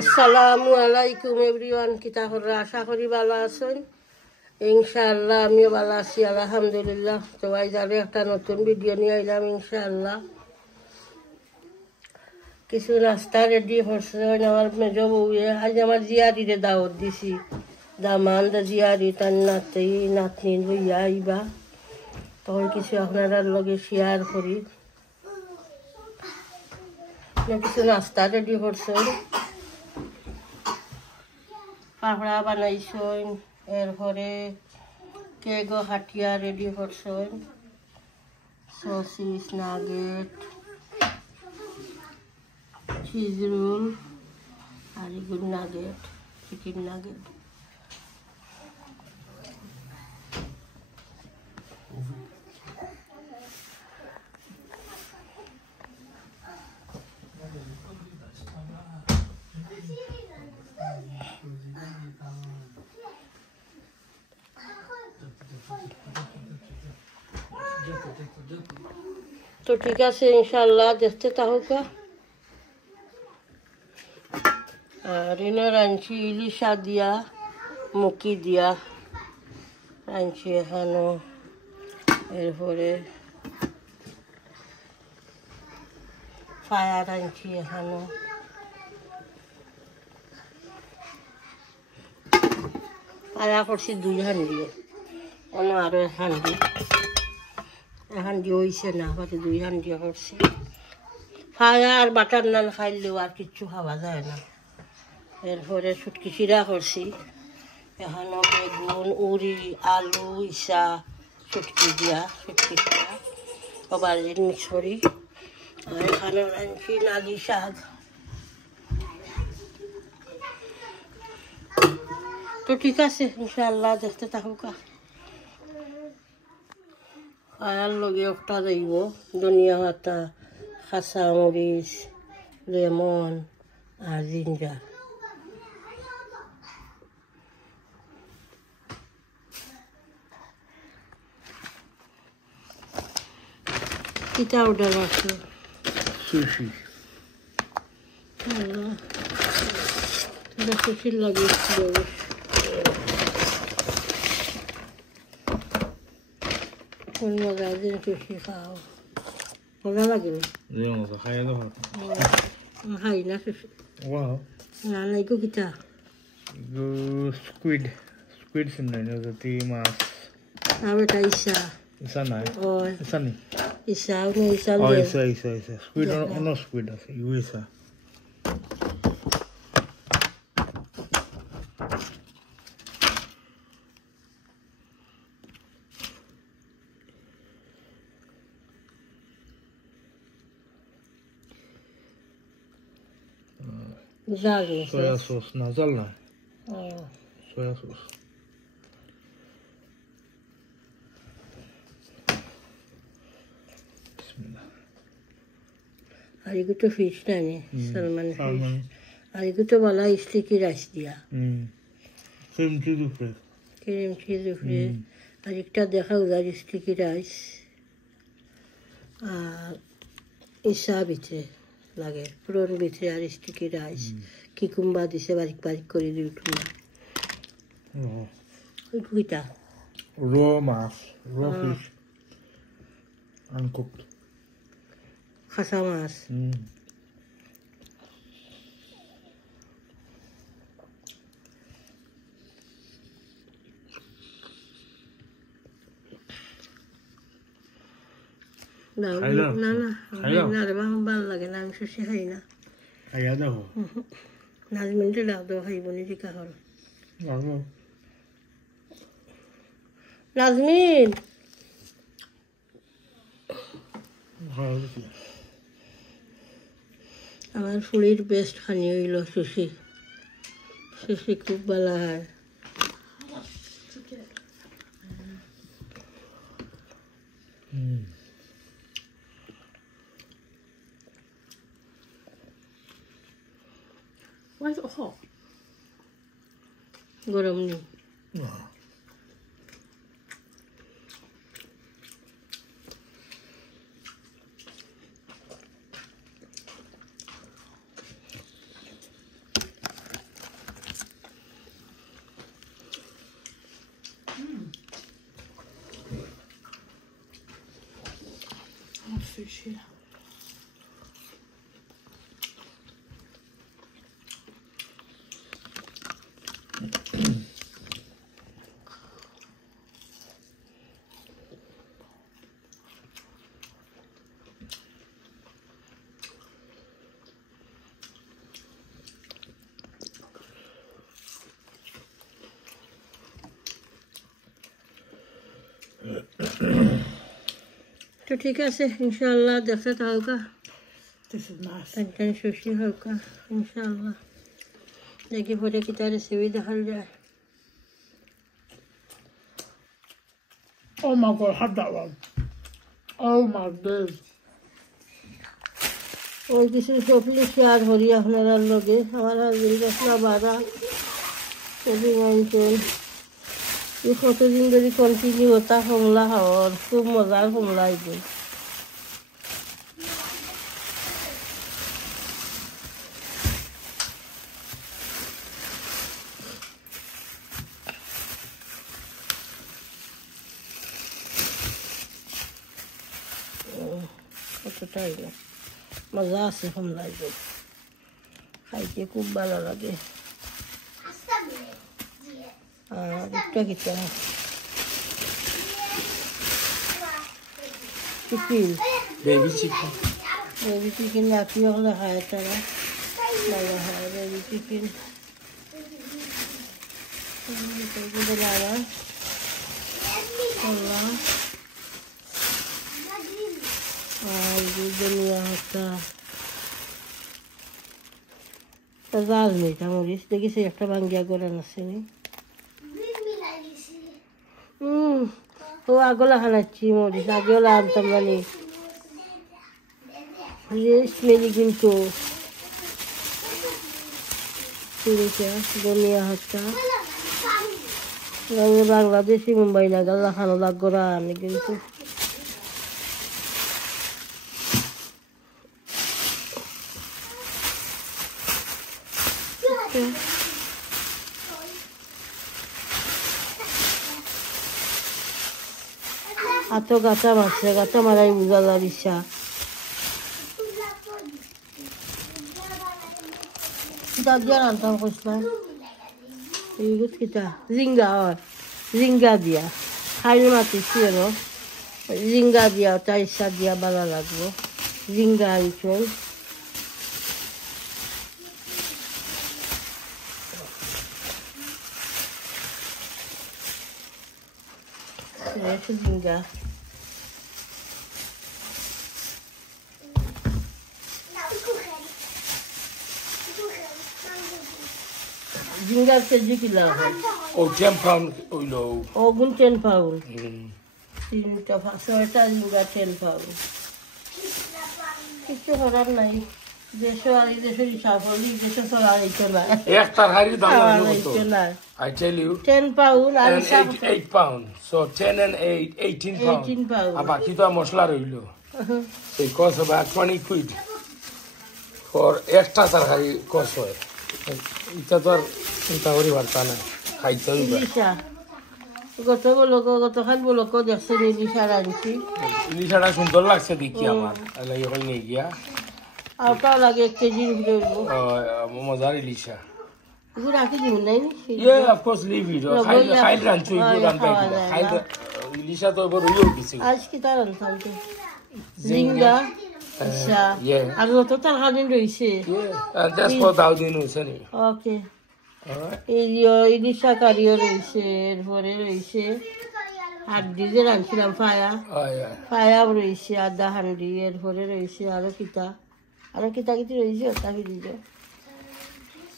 আসসালামু আলাইকুম এভরিওয়ান, কিতা করে আশা করি ভালো আছেন। ইনশাআল্লাহ আমিও ভালো আছি আলহামদুলিল্লাহ। তো আজ একটা নতুন ভিডিও নিয়ে আইলাম ইনশাআল্লাহ। কিছু নাস্তা রেডি করছে আমার মেজ বউয়ে। আজ আমার জিয়ারিরে দাওয়াত দিছি, দামান জিয়ারি তার নাতনি লইয়া আইবা। তখন কিছু আপনার লগে শেয়ার করি। কিছু নাস্তা রেডি করছে, পাপড়া বানাইছেন, এরপরে কেক হাটিয়া রেডি করছেন, সসিস, নাগেট, চিজ রোল আর এগুলো নাগেট, চিকেন নাগেট। তো ঠিক আছে ইনশাল্লাহ দেখতে থাকুকা। আর এনে রাঁধছি ইলিশা দিয়া, মুখি দিয়া রাঁধছি এখানো। এরপরে ফায়া রাঁধছি এখানো। ফায়া করছি 2 হান্ডি, অন্য আরো 1 হান্ডি। 1 হান্ডি হয়েছে না, বাকি 2 হান্ডি করছি। ফায়া আর বাটার নান খাইলেও আর কিচ্ছু খাওয়া যায় না। এরপরে শুটকি চিরা করছি এখানো, বেগুন, উড়ি, আলু, ইসা, শুটকি দিয়া শুটকি চিরা আবার মিক্স করি। আর এখানে রাঁধছি নালি শাক। তো ঠিক আছে ইনশাআল্লাহ দেখতে থাকুকা। আর লগে একটা যাইব ধনিয়া পাতা, কাঁচা মরিচ, লেমন আর জিঞ্জার। কিতা অর্ডার আছে? সুশি। সুশির লাগে কোন মজা দিন সুশি খাও, মজা লাগে না? খাই না সুশি। না না এগো কিতা? Squid sebenarnya jadi mas. আর এটা ইসা Isa na. ও Isa ni. ইসা নো ইসা Oh লে isa. Squid no squid asi. Iu isa. জাগে Soya sauce nazal na. ও Soya sauce. Bismillah. আর এগো তো ফিশ টানে সালমান ফিশ। Salmon. আর এগো তো বলা স্টিকি রাইস দিয়া Same cheese fry. Cream cheese উপরে। আর একটা দেখা উদার স্টিকি রাইস আর ইসা ভিতরে লাগে, পুরন ভিতরে আর স্টিকি রাইস। কিকুম্বা দিছে বারিক বারিক করে দিয়ে উঠুন। Oh. ওই কুইটা Raw mas. Raw fish. Uncooked. খাসা মাছ। না খাইলাম? না না খাইলাম? না রে বাবা, ভালো লাগে না, আমি সুশি খাই না। Kaya daw. নাজমিনটা লাভ দেওয়া খাইব নিজে কাহল। Ano? নাজমিন আমার ফুলির বেস্ট খানি হইল সুশি। সুশি খুব ভালো হয়। Why is it hot? গরম নেই। তো ঠিক আছে ইনশাআল্লাহ দেখতে থাকুকা This is nice. একদিন সুশি হোকা ইনশাআল্লাহ দেখি পরে কি তার রেসিপি দেখাল যায় Oh my God, have that one. Oh my days. ওই কিছু সবলি শেয়ার করি আপনারা লগে আমার হাজবেন্ড আসলা বাড়া সেদিন আনছেন এই কতদিন ধরে কন্টিনিউ হতা কমলা খাওয়ার খুব মজার কমলা আইছে কতটাই না মজা আছে কমলা আইছে খাইতে খুব ভালো লাগে একটা কিটা chicken Baby chicken. Baby chicken রাখি হলে খায় তারা ভালো হয় বেবি চিকেন আর দুনিয়া হতা রাজমিটা মরিচ দেখিস একটা ভাঙ্গিয়া করে আছে নি ও আগলা খানাচ্ছি মরিচ আগেও আনতাম জানি স্মেলি কিন্তু ধনিয়া হাতা বাংলাদেশি মুম্বাই নাগাল খানো লাগো রানি কিন্তু আতো গাছা মারছে গাছা মারাই বুঝালা দিশা দাদিয়া রান্তাম কইসলাম এইগুলো কিটা জিঙ্গা হয় জিঙ্গা দিয়া খাইল মাতিছি আর জিঙ্গা দিয়া ওটা ইচ্ছা দিয়া ভালো লাগবো জিঙ্গা আনছল জিঙ্গা জিঙ্গার কেজি কিলা হয় Oh, 10 pound. Oh, no. ওগুন 10 পাউন্ড তিনটা ছয়টা জিঙ্গা 10 পাউন্ড কিছু করার নাই দেশে আর এই দেশের হিসাব হলি দেশে চলা হইতো না Ek tarhari dam হইতো না I tell you. 10 পাউন্ড আর And 8 pound. So 10 and 8, 18 pound. 18 pound. Abaki to mosla roilo. It costs about 20 quid. For extra tarhari cost hoy. Ita to ar চিন্তা করি পারতা না খাইতে হইবে ইলিশা গতকাল বলো দেখছেন ইলিশা রাঁধছি ইলিশাটা সুন্দর লাগছে দেখি আমার লাগে কই নিয়ে গিয়া আর তাও লাগে 1 কেজির উপরে মজার ইলিশা এগুলো রাখি দিব নাই Yeah, of course, leave it. খাইল রাঞ্চু এগুলো রান্তা খাইল ইলিশা তো এবার রইও কিছু আজ কি তার রান্তাম জিঙ্গা আচ্ছা yeah. আর তো তার হাদিন রইছে Yeah, and that's for দাউদিন হোসেন ওকে alright ইলিশা কারিও রইছে এরপরে রইছে হাড্ডি যে রাঁধছিলাম oh yeah ফায়া রইছে আদা হান্ডি এরপরে রইছে আরো কিতা কিতা রইছে ওটা কি দিল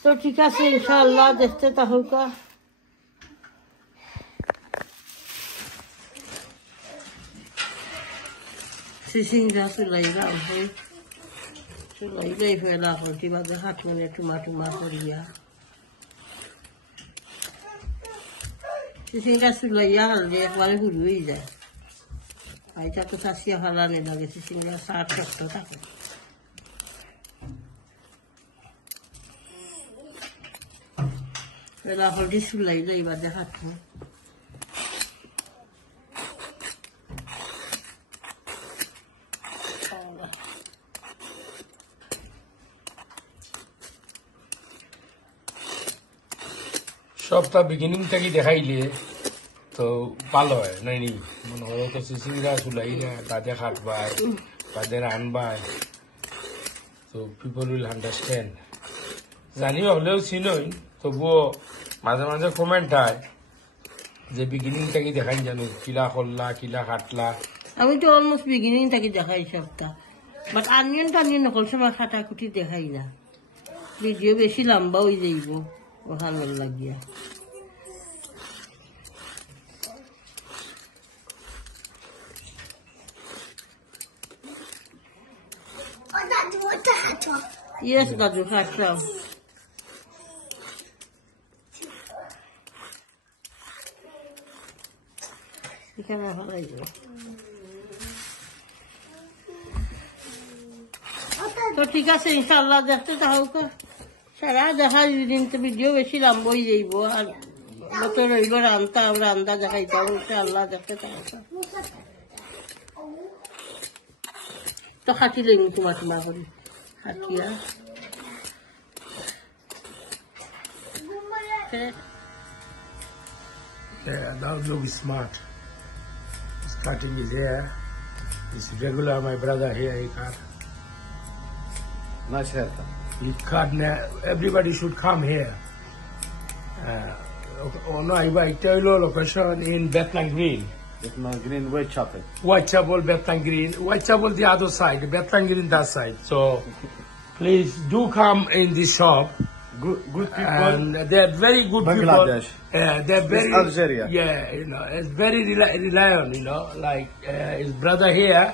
তো ঠিক আছে ইনশাআল্লাহ দেখতে তাহলে সিসিংরা চুলাইবা চুলাইলেই ফেলা হল কিবা হাত মানে টুমা করিয়া সিসিংরা চুলাইয়া হালদি একবারে হুড় হয়ে যায় এটা তো চাষিয়া ফালানি লাগে সিসিংরা সার শক্ত থাকে ফেলা হলদি চুলাইলে এবার দেখাচ্ছ সবটা বিগিনিং থেকে দেখাইলে তো ভালো হয় নাইনি মনে হয় তো সিসিরা চুলাই না কাজে খাটবায় কাজে রানবায় তো পিপল উইল আন্ডারস্ট্যান্ড জানি হলেও চিনই তবুও মাঝে মাঝে কমেন্ট হয় যে বিগিনিং থেকে দেখাই জানো কিলা করলা কিলা কাটলা আমি তো অলমোস্ট বিগিনিং থেকে দেখাই সবটা বাট আনিয়ন টানিয়ন নকল সময় কাটাকুটি দেখাই না ভিডিও বেশি লম্বা হয়ে যাইব ভালো লাগিয়া Yes, Dadu, খাচ্ছাও এখানে ভালো লাগবে তো ঠিক আছে ইনশাআল্লাহ দেখতে থাকুক সারা দেখা দিন তো ভিডিও বেশি লম্বা হয়ে যাইব আর মত রইব রান্না দেখাইতাম ইনশাআল্লাহ দেখতে থাকুক তো খাটি লইনি তোমার করি খাটিয়া Yeah, that would look smart. Starting is here. It's regular, my brother here, he cut. Nice haircut. He cut, everybody should come here. Oh no, I tell you location in Bethlehem Green. Bethlehem Green, Whitechapel. Whitechapel, Bethlehem Green. Whitechapel the other side, Bethlehem Green that side. So please do come in this shop. Good people. And they're very good Bangladesh. people. They're very Algeria. Yeah, you know, it's very reliant. You know, like his brother here,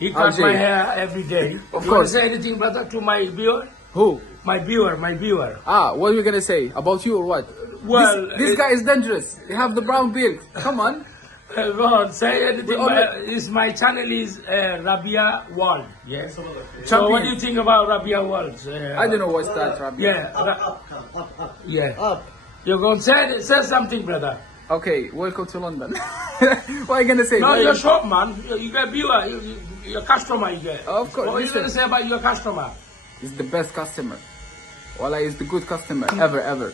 he cuts my Algeria. hair every day. Of You want course. to say anything, brother, to my viewer? Who? My viewer. What are you gonna say about you or what? Well, this guy is dangerous. You have the brown beard. Come on. Go on, say anything. My channel is Rabia World. Yes. So Champion. what do you think about Rabia World? I don't know what's that, Rabbi. Yeah. You're going to say something, brother. Okay, welcome to London. What are you gonna say? No, your shop, man. You get viewer, your customer. You get. Of course, What are you listen. going to say about your customer? He's the best customer. Wallah, he's the good customer ever.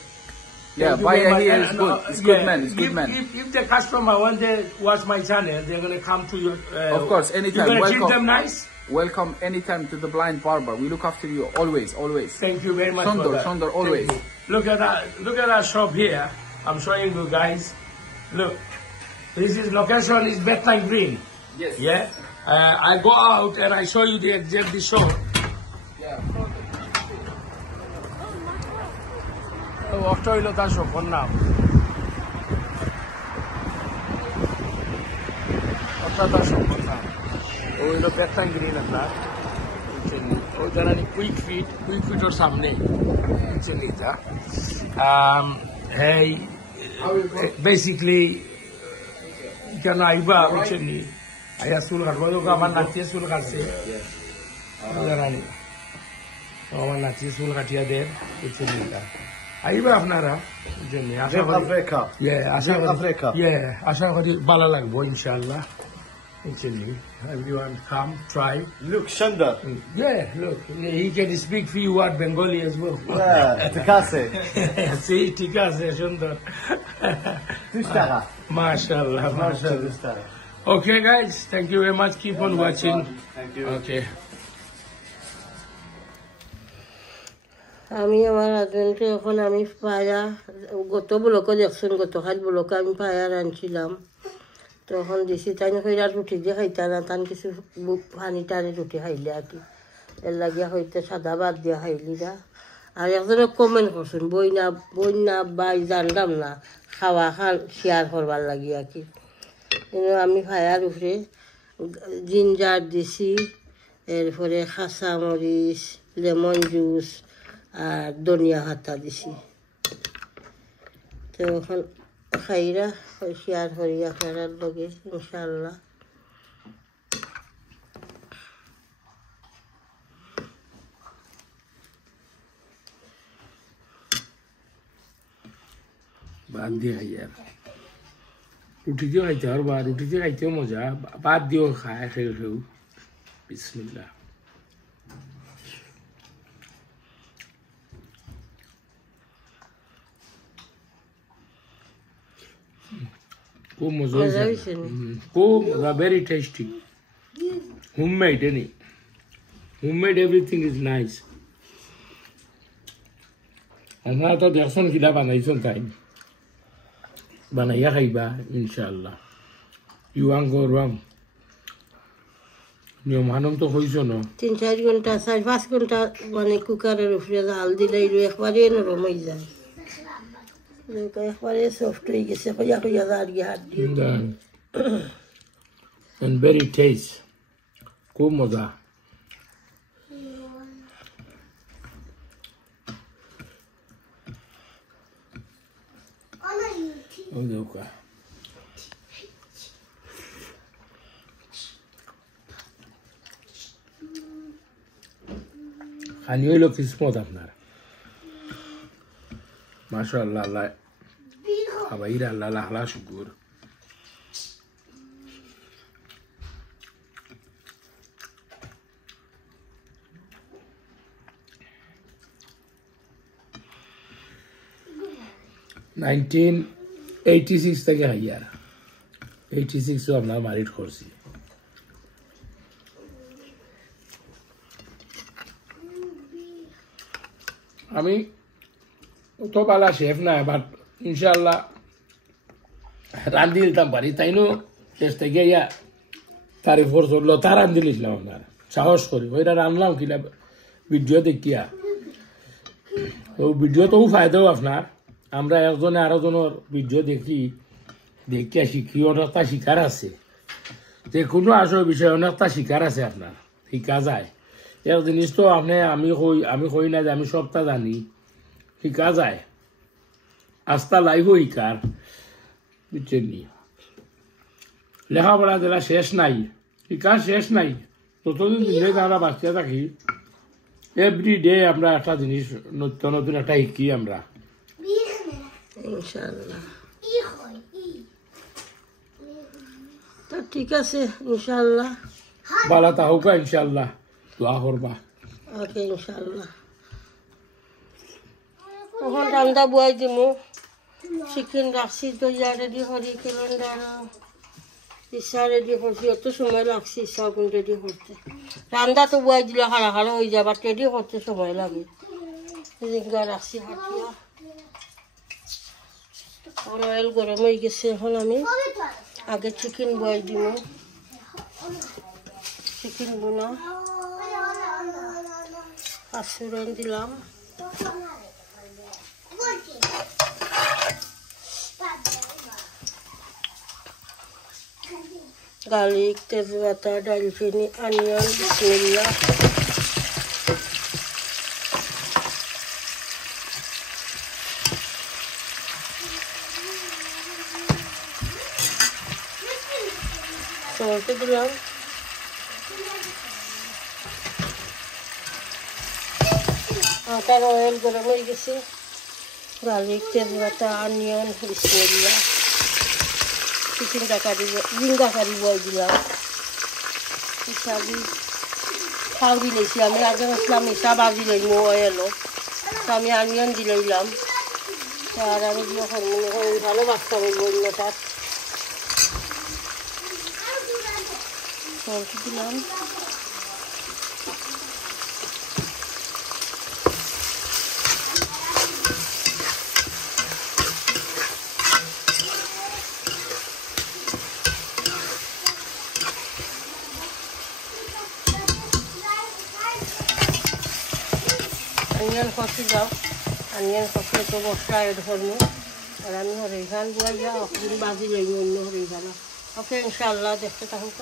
Yeah, Thank you buy very much. here And, is good. It's good man. It's good man. If the customer when they watch my channel, they're going to come to your. Of course, anytime. You're going to treat Welcome. them nice. Welcome anytime to the Blind Barber. We look after you always. Thank you very much. for that. Sondor, always. Thank you. Look at that shop here. I'm showing you guys. Look, this is location is Bethlehem Green. Yes. Yeah. I go out and I show you the exact shop. অষ্ট হইল তার সফর নাম অর্থাৎ তার সফর নাম ও হইল Bethlehem Green আপনার ওই জানানি কুইক ফিটর সামনে এটা hey basically কেন আইবা বুঝছেন নি আইয়া চুল কাটবো আমার নাতিয়ে চুল কাটছে জানানি আমার নাতিয়ে চুল কাটিয়া দেন বুঝছেন নি আইবা আপনারা জন্য আশা করি আশা করি ভালো লাগবো ইনশাআল্লাহ everyone come try Look, Shandar. look he can speak few word Bengali as well Tikase. see ঠিক আছে সুন্দর mashallah okay guys thank you very much keep on watching Thank you. okay আমি আমার হাজবেন্ডকে এখন আমি পায়া গত ব্লকে দেখছেন গতকাল ব্লকে আমি পায়া রাঁধছিলাম তখন দিছি তাই কইরা রুটি দিয়ে খাইতা না তান কিছু পানি টানি রুটি খাইলে আর কি এর লাগিয়া হইতে সাদা ভাত দিয়া খাইলি না আর একজনে কমেন্ট করছেন বইনা বাই জানলাম না খাওয়া খান শেয়ার করবার লাগি আর কি কিন্তু আমি পায়ার উপরে জিঞ্জার দিছি এরপরে খাসা মরিচ লেমন জুস আর ধনিয়া হাতা দিছি তো এখন খাইরা শেয়ার করি আপনার লগে ইনশাআল্লাহ বাদ দিয়ে খাই আর রুটি দিয়েও খাইতে আর বা রুটি দিয়ে খাইতেও মজা বাদ দিয়েও খায় খেউ বিসমিল্লাহ খুব মজা মজা হয়েছে হয়েছে খুব মজা very tasty homemade any homemade everything is nice আপনারা তো দেখছেন কিলা বানাইছেন তাই বানাইয়া খাইবা ইনশাআল্লাহ ইউ ওয়ান গো রং নিয়ম হানম তো হইছ না 3-4 ঘন্টা 4-5 ঘন্টা মানে কুকারের উপরে জাল দিলে একবারে নরম হয়ে যায় একবারে সফট হয়ে গেছে কইয়া কইয়া দাঁড়িয়ে হাত দিয়ে and very taste খুব মজা ও দেখো খানি হইল কিসমত আপনার মাশাআল্লাহ আল্লাহ আবাইরা আল্লাহ লাখলা শুকুর নাইনটিন 86 থেকে হাইয়ার 86 আপনার মারিট করছি আমি তো পালা শেফ না বাট ইনশাআল্লাহ রান্ধি দিতাম পারি তাই নো শেষ থেকে ইয়া তারিফ করছিল তার রান্ধি লিখলাম আপনার সাহস করি ওইটা রান্ধলাম কিনা ভিডিও দেখিয়া ও ভিডিও তো ফায়দাও আপনার আমরা একজনে আরো জনের ভিডিও দেখিয়া শিখি অনেকটা শিকার আছে যে কোনো আসল বিষয় অনেকটা শিকার আছে আপনার শিকা যায় এক জিনিস তো আপনি আমি কই না যে আমি সবটা জানি শিকা যায় আস্থা লাইভও শিকার বুঝছেন নি লেখাপড়া যেটা শেষ নাই শিকার শেষ নাই ততদিন দিনে আমরা বাঁচিয়ে থাকি এভরি ডে আমরা একটা জিনিস নতুন নতুন একটা শিখি আমরা ইনশাআল্লাহ তো ঠিক আছে ইনশাআল্লাহ বালা তাহুকা ইনশাআল্লাহ দোয়া করবা ওকে ইনশাআল্লাহ এখন রান্না বয়াই দিমু চিকেন রাখছি দইয়া রেডি করি ক্যালেন্ডার ইচ্ছা রেডি করছি এত সময় লাগছে ইচ্ছা রেডি করতে রান্না তো বয়াই দিলে হারা হারা হয়ে যাবার রেডি করতে সময় লাগে জিঙ্গা রাখছি হাটিয়া অয়েল গরম হয়ে গেছে এখন আমি আগে চিকেন বয়াই দিমু চিকেন বোনা পাঁচফোড়ন দিলাম গার্লিক তেজপাতা দারচিনি অনিয়ন বিসমিল্লাহ সল্ট দিলাম আটার অয়েল গরম হয়ে গেছে গার্লিক তেজপাতা অনিয়ন বিসমিল্লাহ চিকেনটা কাটি জিঙ্গা কাটি বল দিলাম হিসাবি খাওয়ারি লেছি আমি আগে বসলাম হিসাব আজি লইম অয়েলও তো আমি অনিয়ন দি লইলাম আর আমি যখন মনে করি ভালো বাচ্চা বলবো অন্য তার সল্ট দিলাম অনিয়ন কষি যাও অনিয়ন কষলে তো মশলা এড করবো আর আমি হরিখান বুয়া যা অকদিন বাজি লইব অন্য হরিখান ওকে ইনশাআল্লাহ দেখতে থাকুক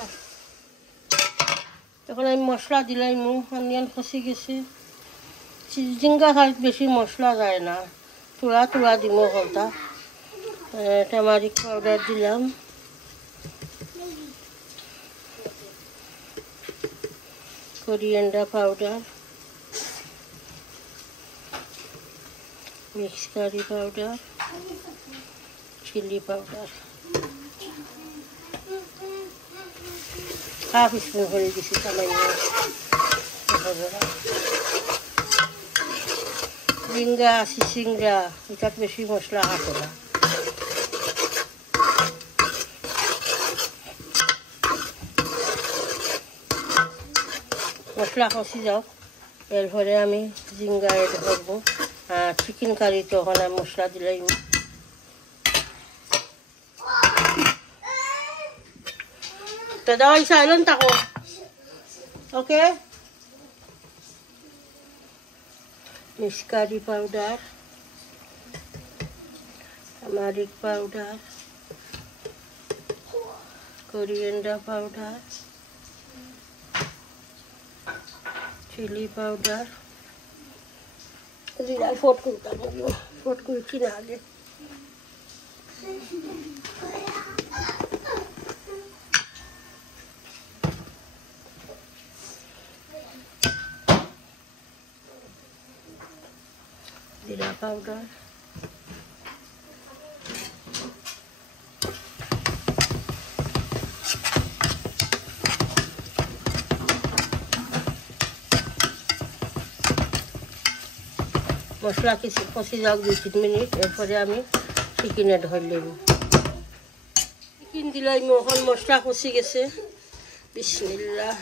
তখন আমি মশলা দিলাম অনিয়ন কষি গেছে জিঙ্গা খাল বেশি মশলা যায় না তোলা তোলা দিব কলটা টার্মারিক পাউডার দিলাম coriander powder mix curry powder chilli powder half spoon করে দিছি সামান্য জিঙ্গা সিঙ্গা এটা বেশি মশলা হাঁটো না মশলা কষি যাওক এরপরে আমি জিঙ্গা এড করবো চিকেন কারি তো ওখানে মশলা দিলেই তো দাওয়াই সাইলেন্ট থাকো okay mix curry powder turmeric powder coriander powder, chili powder. Zirai fort kurta bolo, fort kurti na age. Zira powder. মশলা কষি যাক 2-3 মিনিট এরপরে আমি চিকেন এড হইলাম চিকেন দিলাম এখন মশলা কষি গেছে বিসমিল্লাহ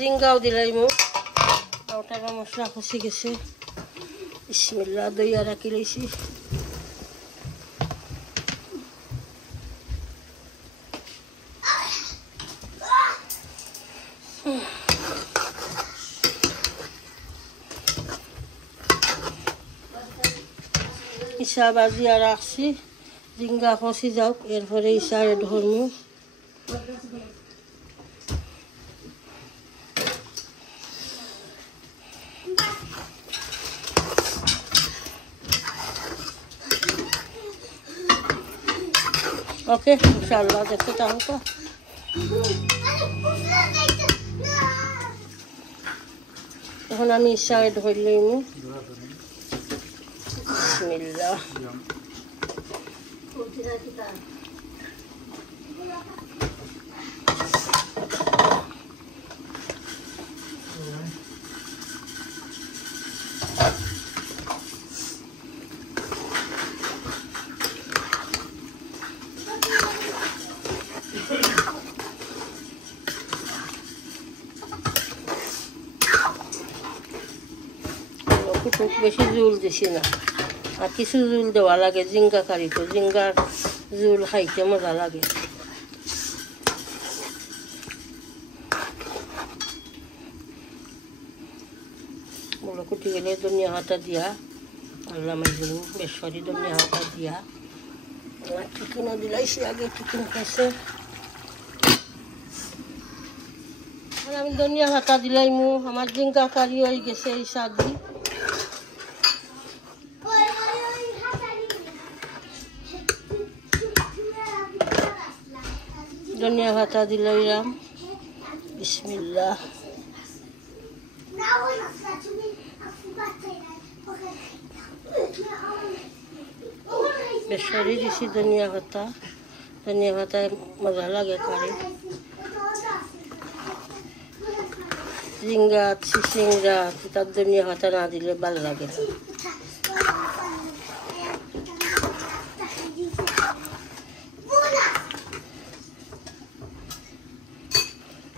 জিঙ্গাও দিলাই মো ওটা মশলা কষি গেছে বিসমিল্লাহ দইয়া রাখি লইছি ইসা বাজিয়া রাখছি জিঙ্গা কষি যাওক এরপরে ইসা এড করমু ओके इंशाल्लाह देखते चाहूँ तो এখন আমি সাইড হইলেই বিসমিল্লাহ খুব বেশি জুল দিছি না আর কিছু জুল দেওয়া লাগে জিঙ্গা কারি তো জিঙ্গার জুল খাইতে মজা লাগে বড় কুটি গেলে ধনিয়া পাতা দিয়া আল্লাহ মাইজুল বেশি ধনিয়া পাতা দিয়া চিকেনও দিলাইছি আগে চিকেন খাইছে আমি ধনিয়া পাতা দিলাইমু আমার জিঙ্গা কারি হয়ে গেছে এই সাদি ধনিয়া পাতা দিলাম বিসমিল্লাহ বেশি দিছি ধনিয়া পাতায় মজা লাগে কারি জিঙ্গা চিচিঙ্গা তার ধনিয়া পাতা না দিলে ভালো লাগে না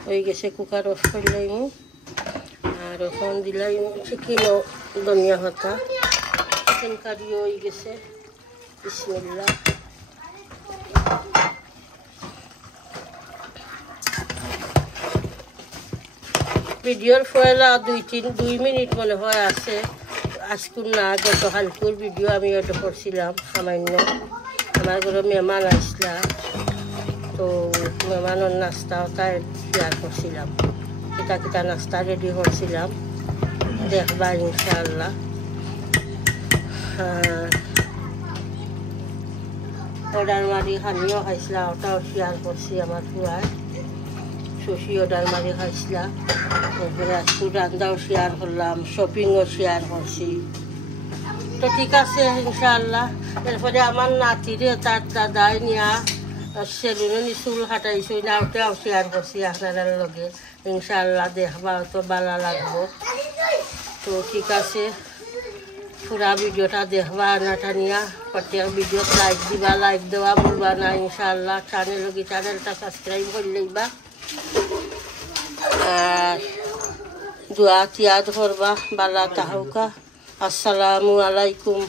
হয়ে গেছে কুকার অফ করলাম আর এখন দিলাম চিকেনও ধনিয়া পাতা চিকেন কারিও হয়ে গেছে বিসমিল্লাহ ভিডিওর পয়লা 2 মিনিট মনে হয় আছে আজকুর না গতকালকুর ভিডিও আমি ওটা করছিলাম সামান্য আমার ঘরে মেহমান আসলা তো মেহমানের নাস্তা তাই শেয়ার করছিলাম কিতা নাস্তা রেডি করছিলাম দেখবা ইনশাআল্লাহ অর্ডার মারি খানিও খাইছিলাম ওটাও শেয়ার করছি আমার পুয়ার শশীও ডাল মারি খাইছিলাম, তারপরে আজকে রান্নাও শেয়ার করলাম, শপিংও শেয়ার করছি। তো ঠিক আছে ইনশাআল্লাহ। এরপরে আমার নাতিরে তার দাদাই নিয়া সেলুনে চুল কাটাইছো না, ওটাও শেয়ার করছি আপনার লগে। ইনশাআল্লাহ দেখবা তো ভালো লাগবো। তো ঠিক আছে, পুরা ভিডিওটা দেখবা আনাটা নিয়া। প্রত্যেক ভিডিও লাইক দিবা, লাইক দেওয়া ভুলবা না ইনশাআল্লাহ। চ্যানেলটা সাবস্ক্রাইব করে লইবা আর দোয়া তিয়াদ করবা। বালা তাহকা। আসসালামু আলাইকুম।